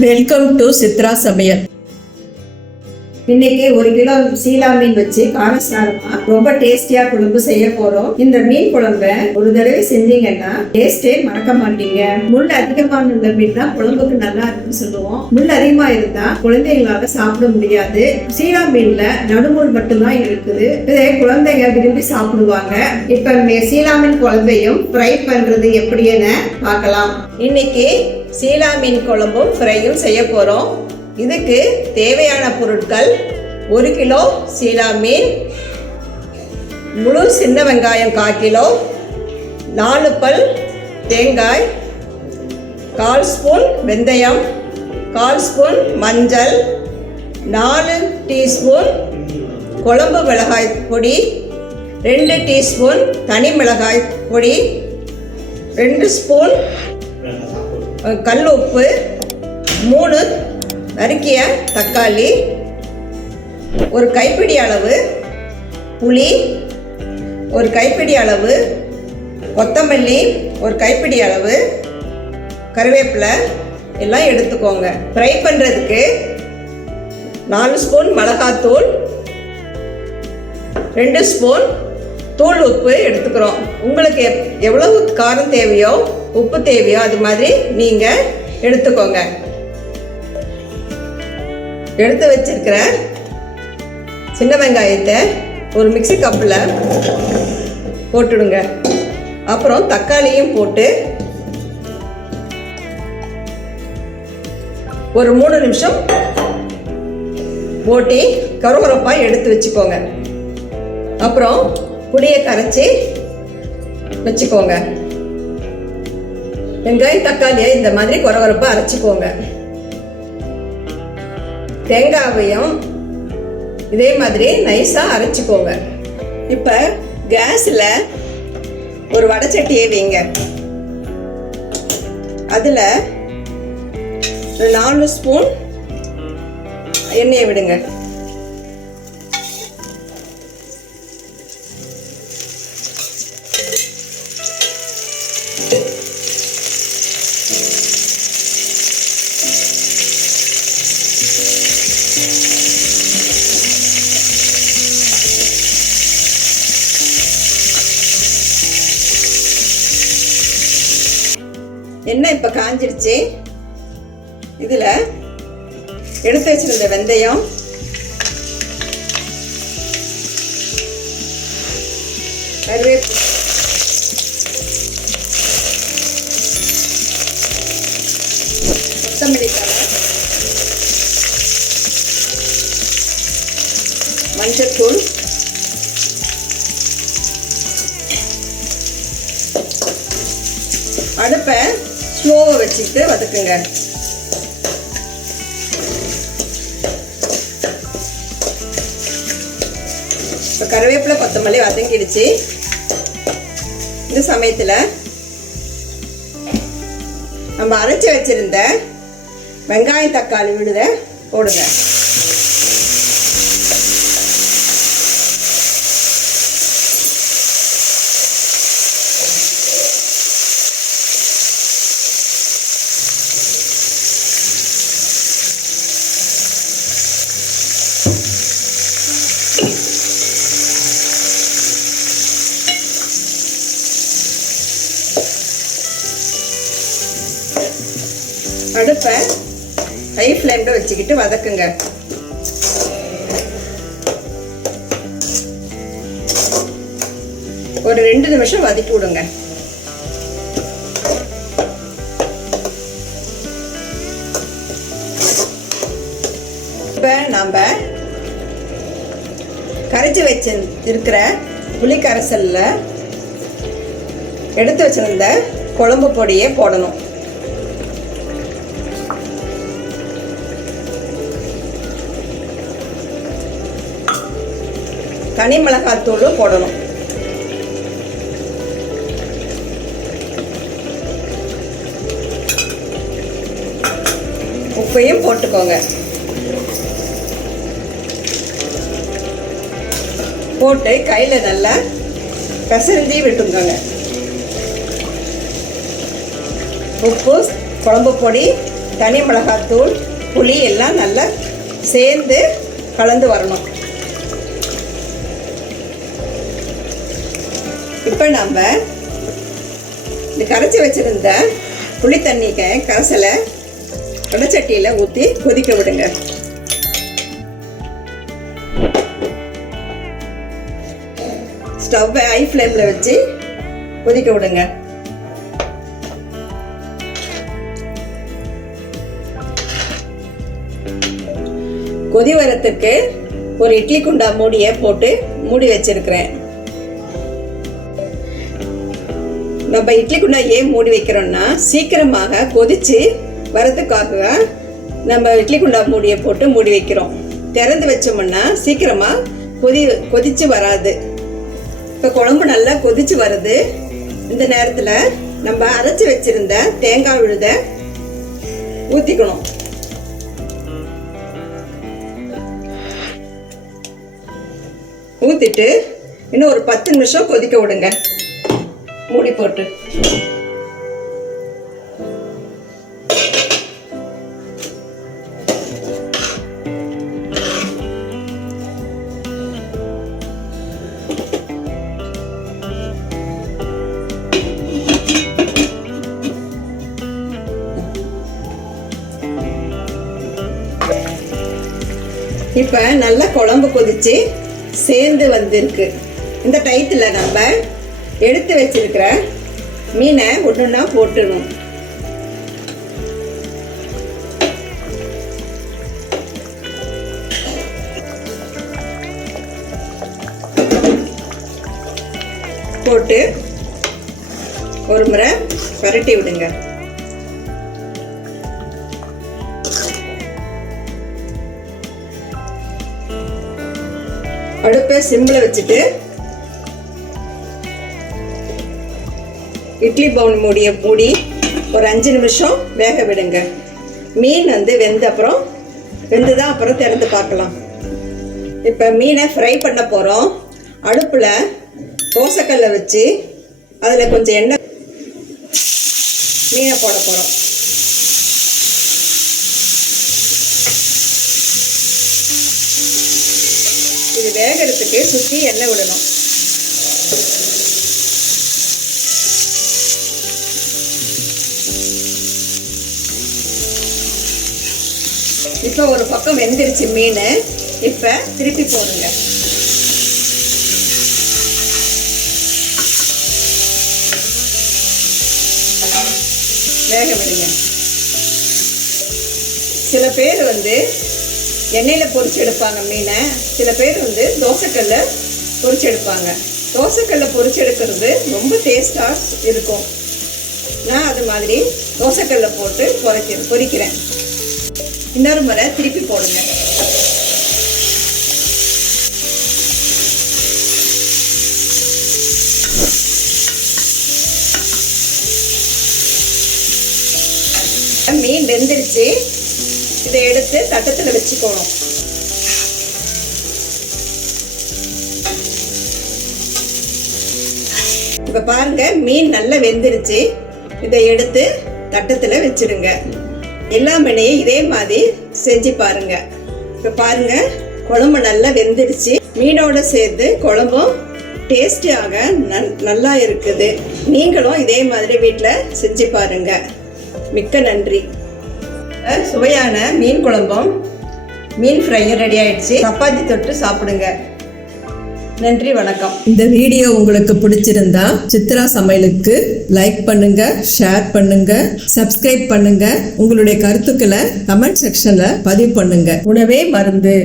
Welcome to Chitra சமையல். இன்னைக்கு 1 kilo சீலா மீன் வச்சு காரசாரமா ரொம்ப டேஸ்டியா குழம்பு செய்ய போறோம். இந்த மீன் குழம்ப ஒரு தடவை செஞ்சீங்கன்னா டேஸ்டே மறக்க மாட்டீங்க. முள் அதிகமான உள்ள மீன் தான் குழம்புக்கு நல்லா இருக்குன்னு சொல்லுவோம். முள் அதிகமா இருந்தா குழந்தைங்களால சாப்பிட முடியாது. சீலா மீன்ல நடுமுள் மட்டும்தான் இருக்குது. இதை குழந்தைங்க விரும்பி சாப்பிடுவாங்க. இப்ப சீலா மீன் குழம்பையும் ஃப்ரை பண்றது எப்படின்னு பார்க்கலாம். இன்னைக்கு சீலா மீன் குழம்பும் ஃப்ரையும் செய்ய போறோம். இதுக்கு தேவையான பொருட்கள் 1 கிலோ சீலா மீன், முழு சின்ன வெங்காயம் 1/4 கிலோ, 4 பல் தேங்காய், 1/4 ஸ்பூன் வெந்தயம், 1/4 ஸ்பூன் மஞ்சள், 4 டீஸ்பூன் குழம்பு மிளகாய் பொடி, 2 டீஸ்பூன் தனி மிளகாய் பொடி, 2 ஸ்பூன் கல் உப்பு, 3 நறுக்கிய தக்காளி, ஒரு கைப்பிடி அளவு புளி, ஒரு கைப்பிடி அளவு கொத்தமல்லி, ஒரு கைப்பிடி அளவு கருவேப்பிலை எல்லாம் எடுத்துக்கோங்க. ஃப்ரை பண்ணுறதுக்கு 4 ஸ்பூன் மிளகாத்தூள், 2 ஸ்பூன் தூள் உப்பு எடுத்துக்கிறோம். உங்களுக்கு எவ்வளவு காரம் தேவையோ உப்பு தேவையோ அது மாதிரி நீங்கள் எடுத்துக்கோங்க. எடுத்து வச்சிருக்கிற சின்ன வெங்காயத்தை ஒரு மிக்ஸி கப்பில் போட்டுடுங்க. அப்புறம் தக்காளியும் போட்டு ஒரு 3 நிமிஷம் போட்டு கருவரப்பாக எடுத்து வச்சுக்கோங்க. அப்புறம் புளியை கரைச்சி வச்சுக்கோங்க. வெங்காயம் தக்காளியை இந்த மாதிரி குறவரப்பாக அரைச்சிக்கோங்க. தேங்காயையும் இதே மாதிரி நைஸாக அரைச்சிக்கோங்க. இப்போ கேஸில் ஒரு வடைச்சட்டியை வைங்க. அதில் 4 ஸ்பூன் எண்ணெயை விடுங்க. எண்ணெய் இப்போ காஞ்சிடுச்சு. இதில் எடுத்து வச்சிருந்த வெந்தயம், கருவேப்பிலை, கொத்தமல்லி தழை, மஞ்சள்தூள், அடுப்பை ஸ்லோவை வச்சுட்டு வதக்குங்க. இப்போ கருவேப்பிலை கொத்தமல்லி வதங்கிடுச்சு. இந்த சமயத்தில் நம்ம அரைச்சி வச்சிருந்த வெங்காயம் தக்காளி விழுதை போடுங்க. அடுப்பை ஹை ஃப்ளேமில் வச்சுக்கிட்டு வதக்குங்க. ஒரு 2 நிமிஷம் வதக்கி விடுங்க. இப்போ நாம் கரைச்சி இருக்கிற புளி கரைசலில் எடுத்து வச்சிருந்த குழம்பு பொடியை போடணும். தனி மிளகாத்தூளும் போடணும். உப்பையும் போட்டுக்கோங்க. போட்டு கையில் நல்லா பிசைஞ்சு விட்டுக்கோங்க. உப்பு, குழம்பு பொடி, தனி மிளகாத்தூள், புளி எல்லாம் நல்லா சேர்ந்து கலந்து வரணும். இப்போ நம்ம இந்த கரைச்சி வச்சிருந்த புளி தண்ணிக்கு கரைசலை வடச்சட்டியில் ஊற்றி கொதிக்க விடுங்க. ஸ்டவ்வை ஹை ஃப்ளேமில் வச்சு கொதிக்க விடுங்க. கொதி வரத்துக்கு ஒரு இட்லி குண்டா மூடியை போட்டு மூடி வச்சிருக்கிறேன். நம்ம இட்லி குண்டா ஏன் மூடி வைக்கிறோம்னா சீக்கிரமாக கொதிச்சு வரதுக்காக நம்ம இட்லி குண்டா மூடியை போட்டு மூடி வைக்கிறோம். திறந்து வச்சோம்னா சீக்கிரமாக கொதிச்சு வராது. இப்போ குழம்பு நல்லா கொதிச்சு வருது. இந்த நேரத்தில் நம்ம அரைச்சி வச்சிருந்த தேங்காய் விழுதை ஊற்றிக்கணும். ஊற்றிட்டு இன்னும் ஒரு 10 நிமிஷம் கொதிக்க விடுங்க மூடி போட்டு. இப்போ நல்லா குழம்பு கொதிச்சு சேர்ந்து வந்திருக்கு. இந்த டயத்தில் நம்ம எடுத்து வச்சிருக்கிற மீனை ஒன்றுன்னா போட்டுடணும். போட்டு ஒரு முறை பரட்டி விடுங்க. அடுப்பை சிம்மில் வச்சுட்டு இட்லி பவுல் மூடி ஒரு 5 நிமிஷம் வேக விடுங்க. மீன் வெந்துதான் அப்புறம் திறந்து பார்க்கலாம். இப்போ மீனை ஃப்ரை பண்ண போகிறோம். அடுப்பில் தோசைக்கல்லை வச்சு அதில் கொஞ்சம் எண்ணெய் மீனை போட போகிறோம். இது வேகிறதுக்கு சுற்றி எண்ணெய் விடணும். இப்போ ஒரு பக்கம் வெந்துருச்சு மீன். இப்போ திருப்பி போடுங்க. வேக விடுங்க. சில பேர் எண்ணெயில் பொரிச்சு எடுப்பாங்க மீனை. சில பேர் தோசைக்கல்ல பொரிச்சு எடுப்பாங்க. தோசைக்கல்ல பொரிச்சு எடுக்கிறது ரொம்ப டேஸ்டாக இருக்கும். நான் அது மாதிரி தோசைக்கல்ல போட்டு பொரிக்கிறேன். இன்னொரு முறை திருப்பி போடுங்க. மீன் வெந்துருச்சு. இதை எடுத்து தட்டத்தில் வச்சுக்கணும். இப்ப பாருங்க, மீன் நல்லா வெந்துருச்சு. இதை எடுத்து தட்டத்தில் வச்சிடுங்க. எல்லா மீனையும் இதே மாதிரி செஞ்சு பாருங்க. இப்ப பாருங்க, குழம்பு நல்லா வெந்துருச்சு. மீனோட சேர்த்து குழம்பும் டேஸ்டியாக நல்லா இருக்குது. நீங்களும் இதே மாதிரி வீட்டில் செஞ்சு பாருங்க. மிக்க நன்றி. சுவையான மீன் குழம்பும் மீன் ஃப்ரையும் ரெடி ஆயிடுச்சு. சப்பாத்தி தொட்டு சாப்பிடுங்க. நன்றி, வணக்கம். இந்த வீடியோ உங்களுக்கு பிடிச்சிருந்தா சித்ரா சமையலுக்கு லைக் பண்ணுங்க, ஷேர் பண்ணுங்க, சப்ஸ்கிரைப் பண்ணுங்க. உங்களுடைய கருத்துக்களை கமெண்ட் செக்ஷன்ல பதிவு பண்ணுங்க. உணவே மருந்து.